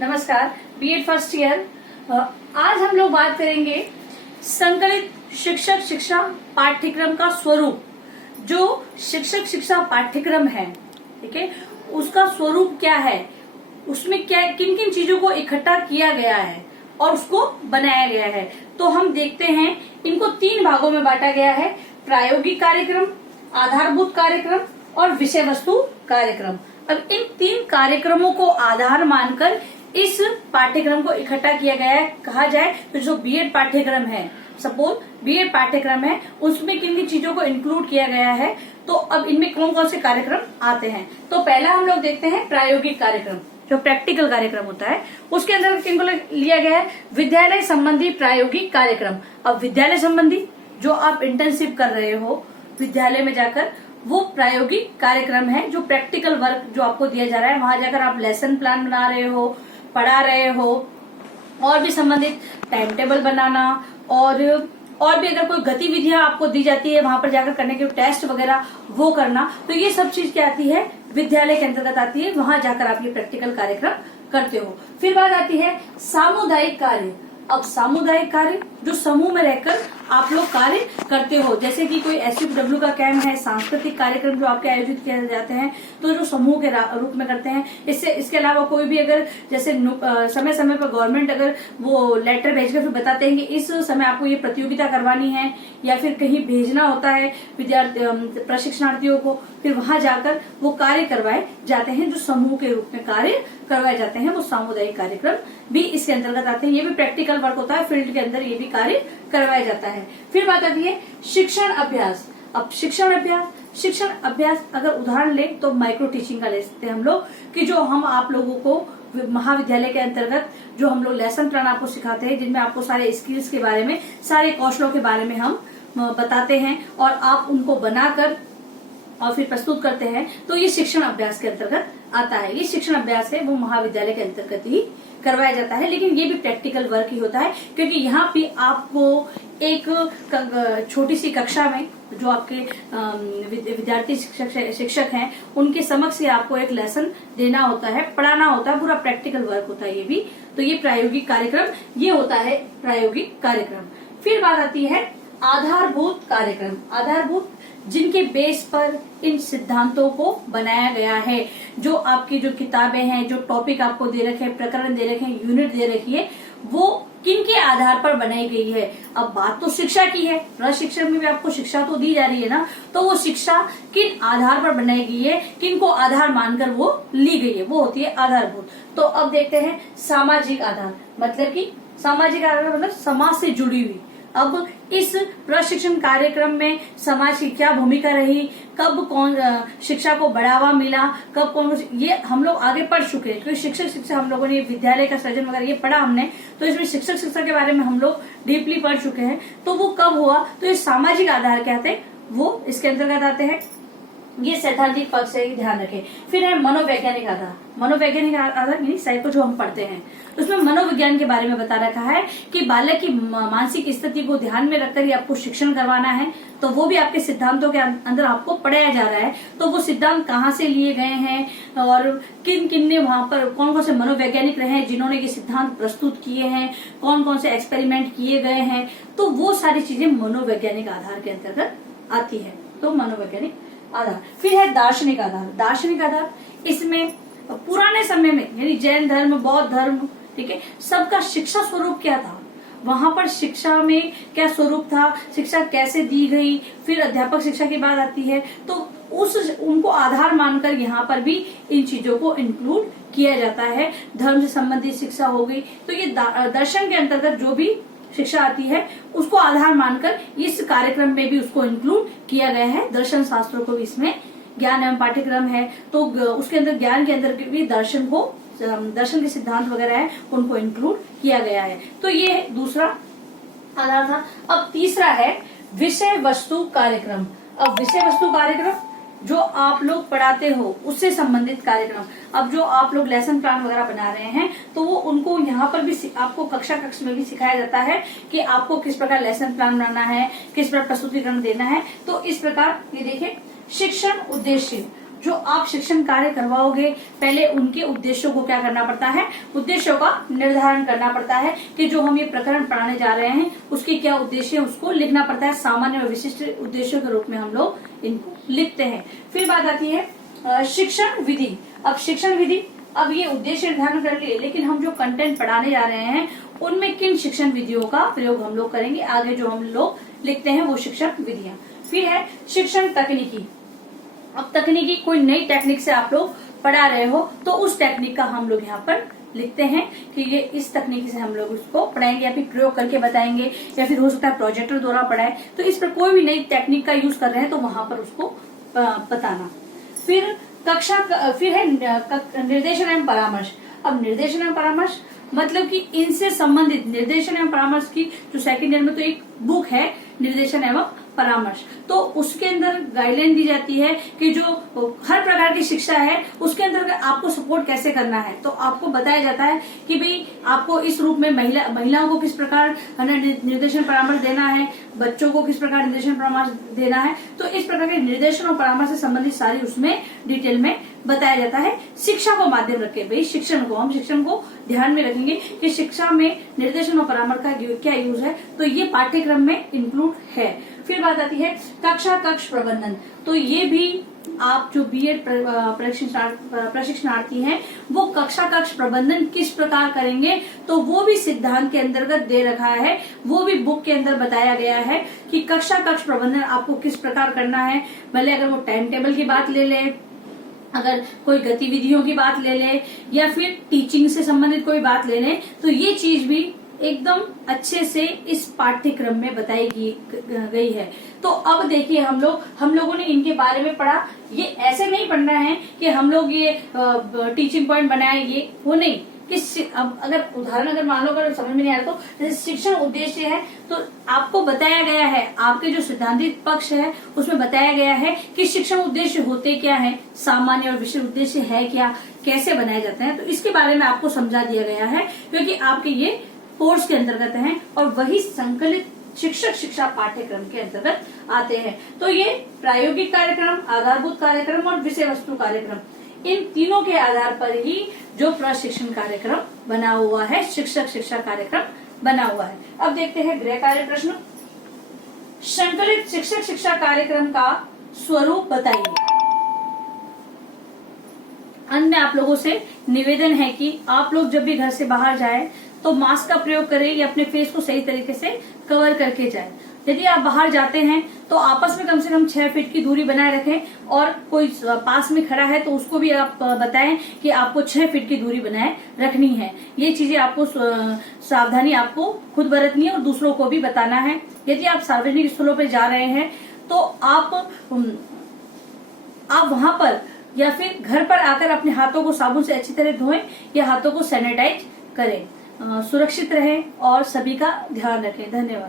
नमस्कार। B Ed first year. आज हम लोग बात करेंगे संकलित शिक्षक शिक्षा पाठ्यक्रम का स्वरूप। जो शिक्षक शिक्षा पाठ्यक्रम है, ठीक है, उसका स्वरूप क्या है, उसमें क्या किन किन चीजों को इकट्ठा किया गया है और उसको बनाया गया है। तो हम देखते हैं, इनको 3 भागों में बांटा गया है: प्रायोगिक कार्यक्रम, आधारभूत कार्यक्रम और विषय वस्तु कार्यक्रम। अब इन 3 कार्यक्रमों को आधार मानकर इस पाठ्यक्रम को इकट्ठा किया गया है। कहा जाए तो जो बीएड पाठ्यक्रम है, सपोज बीएड पाठ्यक्रम है, उसमें किन किन चीजों को इंक्लूड किया गया है। तो अब इनमें कौन कौन से कार्यक्रम आते हैं। तो पहला हम लोग देखते हैं प्रायोगिक कार्यक्रम, जो प्रैक्टिकल कार्यक्रम होता है। उसके अंदर किनको लिया गया है? विद्यालय संबंधी प्रायोगिक कार्यक्रम। अब विद्यालय संबंधी जो आप इंटर्नशिप कर रहे हो विद्यालय में जाकर, वो प्रायोगिक कार्यक्रम है। जो प्रैक्टिकल वर्क जो आपको दिया जा रहा है, वहां जाकर आप लेसन प्लान बना रहे हो, पढ़ा रहे हो, और भी संबंधित टाइम टेबल बनाना, और भी अगर कोई गतिविधियां आपको दी जाती है वहां पर जाकर करने के टेस्ट वगैरह वो करना, तो ये सब चीज क्या आती है? विद्यालय के अंतर्गत आती है। वहां जाकर आप ये प्रैक्टिकल कार्यक्रम करते हो। फिर बात आती है सामुदायिक कार्य। अब सामुदायिक कार्य जो समूह में रहकर आप लोग कार्य करते हो, जैसे कि कोई SUW का कैंप है, सांस्कृतिक कार्यक्रम जो आपके आयोजित किए जाते हैं, तो जो समूह के रूप में करते हैं। इसके अलावा कोई भी अगर जैसे समय समय पर गवर्नमेंट अगर वो लेटर भेजकर फिर बताते हैं कि इस समय आपको ये प्रतियोगिता करवानी है या फिर कहीं भेजना होता है विद्यार्थी प्रशिक्षणार्थियों को, फिर वहां जाकर वो कार्य करवाए जाते हैं। जो समूह के रूप में कार्य करवाए जाते हैं वो सामुदायिक कार्यक्रम भी इसके अंतर्गत आते हैं। ये भी प्रैक्टिकल वर्क होता है, फील्ड के अंदर ये भी कार्य करवाया जाता है। फिर बात आती है शिक्षण अभ्यास। अब शिक्षण अभ्यास अगर उदाहरण ले तो माइक्रो टीचिंग का लेते हैं हम लोग, कि जो हम आप लोगों को महाविद्यालय के अंतर्गत जो हम लोग लेसन प्लान आपको सिखाते हैं, जिनमें आपको सारे स्किल्स के बारे में, सारे कौशलों के बारे में हम बताते हैं और आप उनको बनाकर और फिर प्रस्तुत करते हैं। तो ये शिक्षण अभ्यास के अंतर्गत आता है। ये शिक्षण अभ्यास है वो महाविद्यालय के अंतर्गत ही करवाया जाता है, लेकिन ये भी प्रैक्टिकल वर्क ही होता है, क्योंकि यहाँ भी आपको एक छोटी सी कक्षा में जो आपके विद्यार्थी शिक्षक हैं उनके समक्ष आपको एक लेसन देना होता है, पढ़ाना होता है, पूरा प्रैक्टिकल वर्क होता है ये भी। तो ये प्रायोगिक कार्यक्रम ये होता है प्रायोगिक कार्यक्रम। फिर बात आती है आधारभूत कार्यक्रम। आधारभूत जिनके बेस पर इन सिद्धांतों को बनाया गया है। जो आपकी जो किताबें हैं, जो टॉपिक आपको दे रखे हैं, प्रकरण दे रखे हैं, यूनिट दे रखी है, वो किन के आधार पर बनाई गई है। अब बात तो शिक्षा की है, प्रशिक्षण में भी आपको शिक्षा तो दी जा रही है ना, तो वो शिक्षा किन आधार पर बनाई गई है, किन को आधार मानकर वो ली गई है, वो होती है आधारभूत। तो अब देखते हैं सामाजिक आधार। मतलब कि सामाजिक आधार मतलब समाज से जुड़ी हुई। अब इस प्रशिक्षण कार्यक्रम में समाज की क्या भूमिका रही, कब कौन शिक्षा को बढ़ावा मिला, कब कौन, ये हम लोग आगे पढ़ चुके हैं, क्योंकि शिक्षक शिक्षा हम लोगों ने विद्यालय का सृजन वगैरह ये पढ़ा हमने, तो इसमें शिक्षक शिक्षा के बारे में हम लोग डीपली पढ़ चुके हैं। तो वो कब हुआ, तो ये सामाजिक आधार कहते हैं, वो इसके अंतर्गत आते हैं। ये सैद्धांतिक पक्ष है, ध्यान रखें। फिर है मनोवैज्ञानिक आधार। मनोवैज्ञानिक आधार यानी साइको जो हम पढ़ते हैं, उसमें मनोविज्ञान के बारे में बता रखा है कि बालक की मानसिक स्थिति को ध्यान में रखकर ही आपको शिक्षण करवाना है। तो वो भी आपके सिद्धांतों के अंदर आपको पढ़ाया जा रहा है। तो वो सिद्धांत कहाँ से लिए गए हैं और किन किन ने वहां पर कौन कौन से मनोवैज्ञानिक रहे हैं जिन्होंने ये सिद्धांत प्रस्तुत किए हैं, कौन कौन से एक्सपेरिमेंट किए गए हैं, तो वो सारी चीजें मनोवैज्ञानिक आधार के अंतर्गत आती है। तो मनोवैज्ञानिक आधार। फिर है दार्शनिक आधार। दार्शनिक आधार इसमें पुराने समय में यानी जैन धर्म, बौद्ध धर्म, ठीक है, सबका शिक्षा स्वरूप क्या था, वहां पर शिक्षा में क्या स्वरूप था, शिक्षा कैसे दी गई, फिर अध्यापक शिक्षा की बात आती है, तो उनको आधार मानकर यहाँ पर भी इन चीजों को इंक्लूड किया जाता है। धर्म से संबंधित शिक्षा हो गई, तो ये दर्शन के अंतर्गत जो भी शिक्षा आती है उसको आधार मानकर इस कार्यक्रम में भी उसको इंक्लूड किया गया है। दर्शन शास्त्रों को भी इसमें ज्ञान एवं पाठ्यक्रम है, तो उसके अंदर ज्ञान के अंदर भी दर्शन के सिद्धांत वगैरह है उनको इंक्लूड किया गया है। तो ये दूसरा आधार था। अब तीसरा है विषय वस्तु कार्यक्रम। अब विषय वस्तु कार्यक्रम जो आप लोग पढ़ाते हो उससे संबंधित कार्यक्रम। अब जो आप लोग लेसन प्लान वगैरह बना रहे हैं तो वो उनको यहाँ पर भी आपको कक्ष में भी सिखाया जाता है कि आपको किस प्रकार लेसन प्लान बनाना है, किस प्रकार प्रस्तुतिकरण देना है। तो इस प्रकार ये देखिए शिक्षण उद्देश्य। जो आप शिक्षण कार्य करवाओगे, पहले उनके उद्देश्यों को क्या करना पड़ता है, उद्देश्यों का निर्धारण करना पड़ता है कि जो हम ये प्रकरण पढ़ाने जा रहे हैं उसके क्या उद्देश्य है, उसको लिखना पड़ता है। सामान्य और विशिष्ट उद्देश्यों के रूप में हम लोग इनको लिखते हैं। फिर बात आती है शिक्षण विधि। अब शिक्षण विधि, अब ये उद्देश्य निर्धारण कर लिए, लेकिन हम जो कंटेंट पढ़ाने जा रहे हैं उनमें किन शिक्षण विधियों का प्रयोग हम लोग करेंगे, आगे जो हम लोग लिखते हैं वो शिक्षण विधियां। फिर है शिक्षण तकनीकी। अब तकनीकी, कोई नई टेक्निक से आप लोग पढ़ा रहे हो तो उस टेक्निक का हम लोग यहाँ पर लिखते हैं कि ये इस तकनीक से हम लोग उसको पढ़ाएंगे या फिर प्रयोग करके बताएंगे, या फिर हो सकता है प्रोजेक्टर द्वारा पढ़ाए। तो इस पर कोई भी नई टेक्निक का यूज कर रहे हैं तो वहां पर उसको बताना। फिर फिर है निर्देशन एवं परामर्श। अब निर्देशन एवं परामर्श मतलब कि इनसे संबंधित निर्देशन एवं परामर्श की जो सेकंड ईयर में तो एक बुक है निर्देशन एवं परामर्श, तो उसके अंदर गाइडलाइन दी जाती है कि जो हर प्रकार की शिक्षा है उसके अंदर आपको सपोर्ट कैसे करना है। तो आपको बताया जाता है कि भाई आपको इस रूप में महिलाओं को किस प्रकार निर्देशन परामर्श देना है, बच्चों को किस प्रकार निर्देशन परामर्श देना है। तो इस प्रकार के निर्देशन और परामर्श से संबंधित सारी उसमें डिटेल में बताया जाता है। शिक्षा को माध्यम रखे, भाई हम शिक्षण को ध्यान में रखेंगे कि शिक्षा में निर्देशन और परामर्श का क्या यूज है, तो ये पाठ्यक्रम में इंक्लूड है। फिर बात आती है कक्षा कक्ष प्रबंधन। तो ये भी आप जो बीएड प्रशिक्षणार्थी हैं वो कक्षा कक्ष प्रबंधन किस प्रकार करेंगे, तो वो भी सिद्धांत के अंतर्गत दे रखा है, वो भी बुक के अंदर बताया गया है कि कक्षा कक्ष प्रबंधन आपको किस प्रकार करना है। भले अगर वो टाइम टेबल की बात ले ले, अगर कोई गतिविधियों की बात ले ले, या फिर टीचिंग से संबंधित कोई बात ले ले, तो ये चीज भी एकदम अच्छे से इस पाठ्यक्रम में बताई गई है। तो अब देखिए हम लोगों ने इनके बारे में पढ़ा। ये ऐसे नहीं पढ़ना है कि हम लोग ये टीचिंग पॉइंट बनाए, ये वो नहीं कि अब अगर उदाहरण अगर मान लो अगर समझ में नहीं आ रहा, तो जैसे शिक्षण उद्देश्य है तो आपको बताया गया है, आपके जो सिद्धांतिक पक्ष है उसमें बताया गया है कि शिक्षण उद्देश्य होते क्या है, सामान्य और विशिष्ट उद्देश्य है क्या, कैसे बनाए जाते हैं। तो इसके बारे में आपको समझा दिया गया है, क्योंकि आपके ये कोर्स के अंतर्गत हैं और वही संकलित शिक्षक शिक्षा पाठ्यक्रम के अंतर्गत आते हैं। तो ये प्रायोगिक कार्यक्रम, आधारभूत कार्यक्रम और विषय वस्तु कार्यक्रम, इन तीनों के आधार पर ही जो प्रशिक्षण कार्यक्रम बना हुआ है, शिक्षक शिक्षा कार्यक्रम बना हुआ है। अब देखते हैं गृह कार्य प्रश्न। संकलित शिक्षक शिक्षा कार्यक्रम का स्वरूप बताइए। अन्य आप लोगों से निवेदन है कि आप लोग जब भी घर से बाहर जाए तो मास्क का प्रयोग करें या अपने फेस को सही तरीके से कवर करके जाए। यदि आप बाहर जाते हैं तो आपस में कम से कम 6 फीट की दूरी बनाए रखें, और कोई पास में खड़ा है तो उसको भी आप बताएं कि आपको 6 फीट की दूरी बनाए रखनी है। ये चीजें आपको सावधानी आपको खुद बरतनी है और दूसरों को भी बताना है। यदि आप सार्वजनिक स्थलों पर जा रहे हैं तो आप वहां पर या फिर घर पर आकर अपने हाथों को साबुन से अच्छी तरह धोएं या हाथों को सैनिटाइज करें। सुरक्षित रहें और सभी का ध्यान रखें। धन्यवाद।